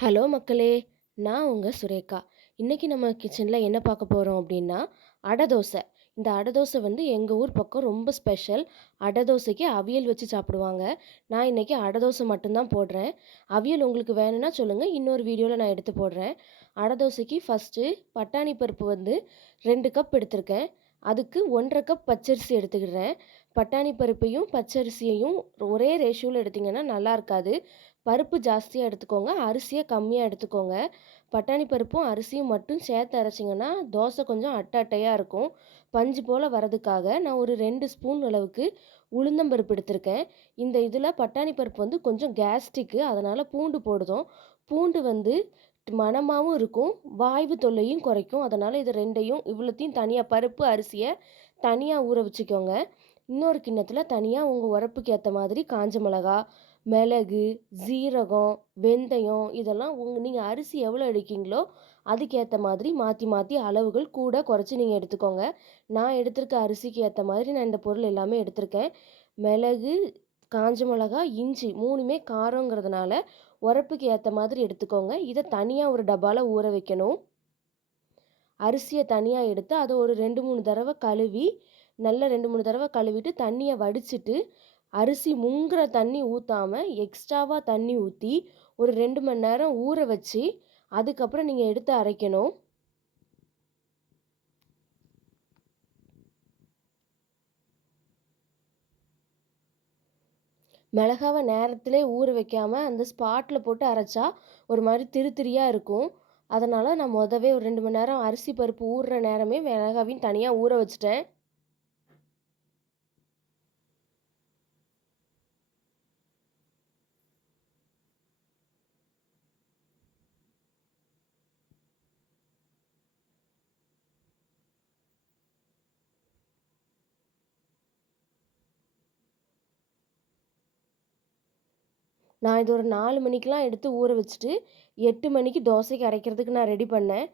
Hello மக்களே! நான் உங்கள் சுரேகா. இன்றைக்கி நம்ம கிச்சனில் என்ன பார்க்க போகிறோம் அப்படின்னா அடை தோசை. இந்த அடை தோசை வந்து எங்கள் ஊர் பக்கம் ரொம்ப ஸ்பெஷல். அடை தோசைக்கு அவியல் வச்சு சாப்பிடுவாங்க. நான் இன்னைக்கு அடை தோசை மட்டும்தான் போடுறேன். அவியல் உங்களுக்கு வேணும்னா சொல்லுங்கள் இன்னொரு வீடியோவில் நான் எடுத்து போடுறேன். அடை தோசைக்கு ஃபஸ்ட்டு பட்டாணி பருப்பு வந்து ரெண்டு கப் எடுத்திருக்கேன். அதுக்கு 1 1/2 கப் பச்சரிசி எடுத்துக்கிறேன். பட்டாணி பருப்பையும், பச்சரிசியையும் ஒரே ரேஷியோவில் எடுத்தீங்கன்னா நல்லா இருக்காது. பருப்பு ஜாஸ்தியாக எடுத்துக்கோங்க. அரிசியை கம்மியாக எடுத்துக்கோங்க. பட்டாணி பருப்பும், அரிசியும் மட்டும் சேர்த்து அரைச்சிங்கன்னா, தோசை கொஞ்சம் அட்டை அட்டையாக இருக்கும். பஞ்சு போல் வரதுக்காக நான் ஒரு ரெண்டு ஸ்பூன் அளவுக்கு உளுந்தம்பருப்பு எடுத்திருக்கேன். இந்த இதில் பட்டாணி பருப்பு வந்து கொஞ்சம் கேஸ்டிக்கு அதனால் பூண்டு போடுதோம். பூண்டு வந்து மனமாகவும் இருக்கும். வாய்வு தொல்லையும் குறைக்கும். அதனால் இது ரெண்டையும் இவ்வளோத்தையும் தனியாக பருப்பு, அரிசியை தனியாக ஊற வச்சுக்கோங்க. இன்னொரு கிண்ணத்தில் தனியாக உங்கள் உரப்புக்கு ஏற்ற மாதிரி காஞ்ச மிளகா, மிளகு, சீரகம், வெந்தயம் இதெல்லாம் உங்கள் நீங்கள் அரிசி எவ்வளோ எடுக்கீங்களோ, அதுக்கேற்ற மாதிரி மாற்றி மாற்றி அளவுகள் கூட குறைச்சி நீங்கள் எடுத்துக்கோங்க. நான் எடுத்திருக்க அரிசிக்கு ஏற்ற மாதிரி நான் இந்த பொருள் எல்லாமே எடுத்திருக்கேன். மிளகு, காஞ்ச மிளகா, இஞ்சி மூணுமே காரங்கிறதுனால உரப்புக்கு ஏற்ற மாதிரி எடுத்துக்கோங்க. இதை தனியாக ஒரு டப்பாவில் ஊற வைக்கணும். அரிசியை தனியாக எடுத்து அதை ஒரு ரெண்டு மூணு தடவை கழுவி, நல்லா ரெண்டு மூணு தடவை கழுவிட்டு தண்ணியை வடிச்சிட்டு அரிசி முங்குற தண்ணி ஊற்றாமல் எக்ஸ்ட்ராவாக தண்ணி ஊற்றி ஒரு ரெண்டு மணி நேரம் ஊற வச்சு, அதுக்கப்புறம் நீங்கள் எடுத்து அரைக்கணும். மிளகாவை நேரத்திலே ஊற வைக்காமல் அந்த ஸ்பாட்டில் போட்டு அரைச்சா, ஒரு மாதிரி திரு திரியாக இருக்கும். அதனால் நான் மொதவே ஒரு ரெண்டு மணி நேரம் அரிசி பருப்பு ஊறுற நேரமே மிளகாவையும் தனியாக ஊற வச்சுட்டேன். நான் இது ஒரு நாலு மணிக்கெலாம் எடுத்து ஊற வச்சுட்டு, எட்டு மணிக்கு தோசைக்கு அரைக்கிறதுக்கு நான் ரெடி பண்ணேன்.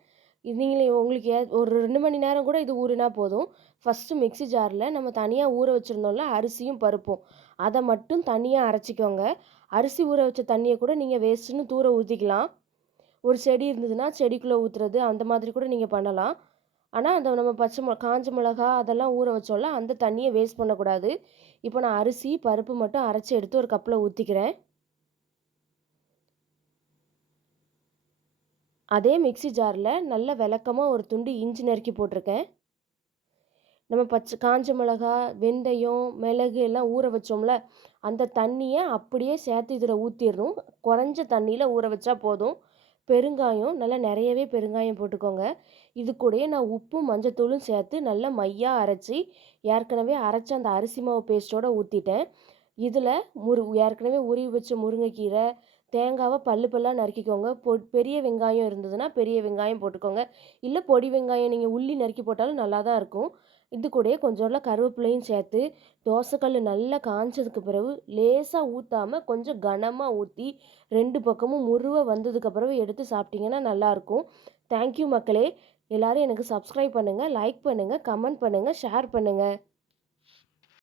நீங்களே உங்களுக்கு ஏ ஒரு ரெண்டு மணி நேரம் கூட இது ஊறினா போதும். ஃபர்ஸ்ட்டு மிக்ஸி ஜாரில் நம்ம தனியாக ஊற வச்சுருந்தோம்ல அரிசியும், பருப்பும். அதை மட்டும் தனியாக அரைச்சிக்கோங்க. அரிசி ஊற வச்ச தண்ணியை கூட நீங்கள் வேஸ்ட்டுன்னு தூர ஊற்றிக்கலாம் ஒரு செடி இருந்ததுன்னா, செடிக்குள்ளே ஊற்றுறது அந்த மாதிரி கூட நீங்கள் பண்ணலாம். ஆனால் அந்த நம்ம பச்சை மொ காஞ்ச மிளகா அதெல்லாம் ஊற வச்சோம்ல, அந்த தண்ணியை வேஸ்ட் பண்ணக்கூடாது. இப்போ நான் அரிசி, பருப்பு மட்டும் அரைச்சி எடுத்து ஒரு கப்பில் ஊற்றிக்கிறேன் அதே மிக்ஸி ஜாரில் நல்ல விளக்கமாக ஒரு துண்டு இஞ்சி நறுக்கி போட்டிருக்கேன். நம்ம பச்சை காஞ்ச மிளகா, வெந்தயம், மிளகு எல்லாம் ஊற வச்சோம்ல, அந்த தண்ணியை அப்படியே சேர்த்து இதில் ஊற்றிடணும் குறைஞ்ச தண்ணியில் ஊற வச்சா போதும். பெருங்காயம் நல்லா நிறையவே பெருங்காயம் போட்டுக்கோங்க. இது கூடயே நான் உப்பும், மஞ்சத்தூளும் சேர்த்து நல்லா மையாக அரைச்சி ஏற்கனவே அரைச்ச அந்த அரிசி மாவு பேஸ்ட்டோடு ஊற்றிட்டேன் இதில் முரு ஏற்கனவே உருவி வச்ச முருங்கைக்கீரை, தேங்காவை பல்லு பல்லாக நறுக்கிக்கோங்க. பொ பெரிய வெங்காயம் இருந்ததுன்னா, பெரிய வெங்காயம் போட்டுக்கோங்க. இல்லை பொடி வெங்காயம் நீங்கள் உள்ளி நறுக்கி போட்டாலும் நல்லா தான் இருக்கும். இது கூடயே கொஞ்சோண்டு கருவேப்பிலையும் சேர்த்து, தோசைக்கல் நல்லா காஞ்சதுக்கு பிறகு லேசாக ஊற்றாமல் கொஞ்சம் கனமாக ஊற்றி ரெண்டு பக்கமும் முருவை வந்ததுக்கு பிறகு எடுத்து சாப்பிட்டீங்கன்னா நல்லாயிருக்கும். தேங்க் யூ மக்களே! எல்லோரும் எனக்கு சப்ஸ்கிரைப் பண்ணுங்கள் லைக் பண்ணுங்கள் கமெண்ட் பண்ணுங்கள் ஷேர் பண்ணுங்கள்